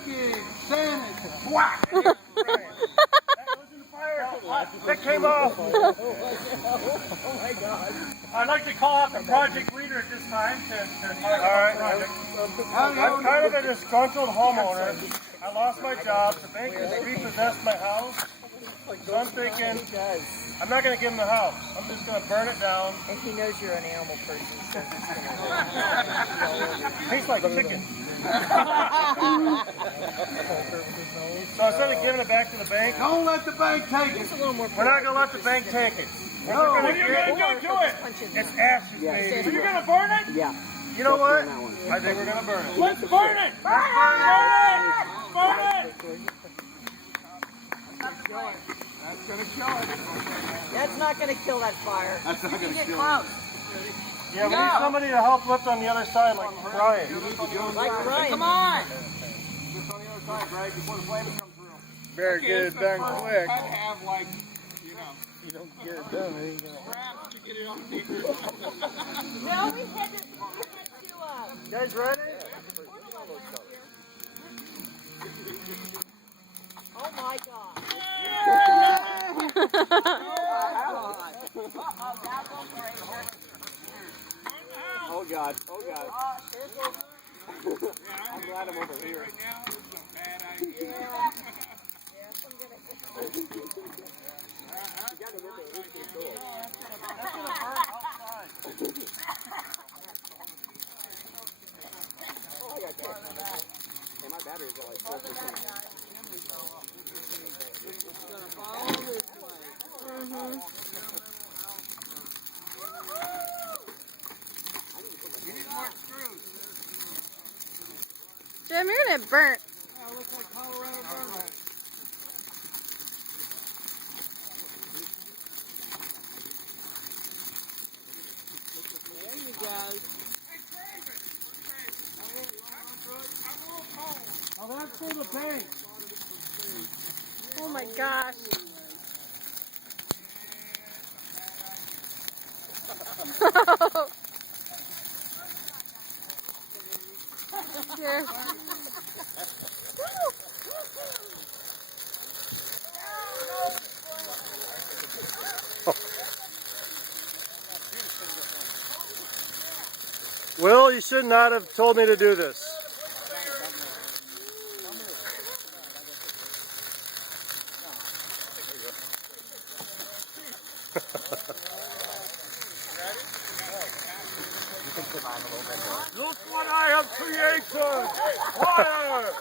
fucking Santa. Whack! That came off. Oh my God. I'd like to call out the project leader at this time to talk about the project. I'm kind of a disgruntled homeowner. I lost my job. The bank has repossessed my house. So I'm thinking, I'm not going to give him the house. I'm just going to burn it down. And he knows you're an animal person, so he's gonna Tastes like chicken. So instead of giving it back to the bank, Don't let the bank take it. we're not going to let the bank take it. No. What are you going to do to it? It's ashes, baby. So you're going to burn it? Yeah. You know what? I think we're going to burn it. Let's burn it! Let's burn it! Burn it! That's gonna kill it. That's not going to kill that fire. That's not gonna Get kill close. Yeah, we need somebody to help lift on the other side like Brian. Like Ryan. Come on! Just on the other side, Greg, before the flames come through. Very good, done quick. I'd have like, you know, You don't get it done, it ain't gonna straps to get it underneath. No, we had to you guys ready? Oh my God. Oh God. Oh God. I'm glad I'm over here. Right now, this is a bad idea. You gotta get the AC cool. That's gonna burn outside. Oh, I got that. Hey, my battery's got like 4%. Jim, you're gonna get burnt. That looks like Colorado burn. There you go. Oh, that's for the bank. Oh my gosh. Here. Will, you should not have told me to do this. Look what I have created! Fire!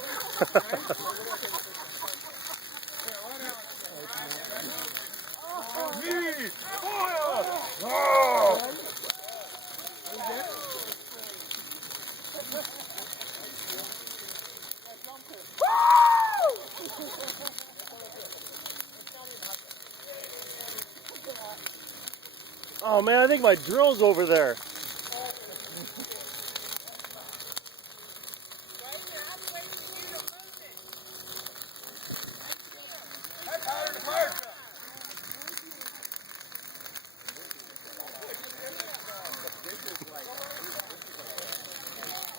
Me! Fire! Oh! Oh man, I think my drill's over there.